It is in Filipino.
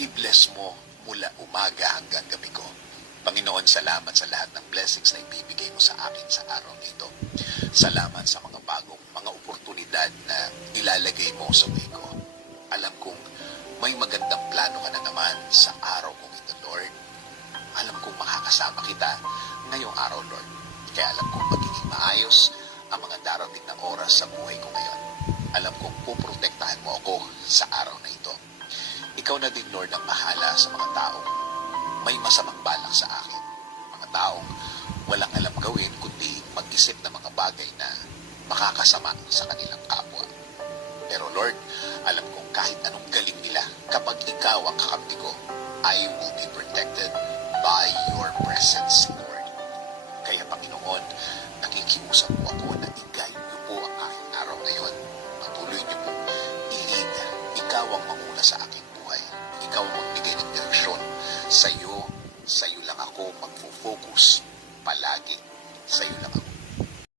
i-bless mo mula umaga hanggang gabi ko. Panginoon, salamat sa lahat ng blessings na ibibigay mo sa akin sa araw na ito. Salamat sa mga bagong mga oportunidad na ilalagay mo sa way ko. Alam kong may magandang plano ka na naman sa araw kong ito, Lord. Alam kong makakasama kita ngayong araw, Lord. Kaya alam kong magiging maayos ang mga darating na oras sa buhay ko ngayon. Alam kong puprotektahan mo ako sa araw na ito. Ikaw na din, Lord, ang bahala sa mga taong may masamang balak sa akin. Mga taong walang alam gawin kundi mag-isip ng mga bagay na makakasama sa kanilang kapwa. Pero Lord, alam kong kahit anong galing nila, kapag ikaw ang kakampi ko, I will be protected by your presence, Lord. Kaya Panginoon, nakikiusap po ako na i-guide niyo po ang aking araw na yon. Patuloy niyo po i-lead. Ikaw ang manguna sa aking buhay. Ikaw ang magbigay ng direksyon. Sa iyo lang ako magfo-focus palagi. Sa iyo lang ako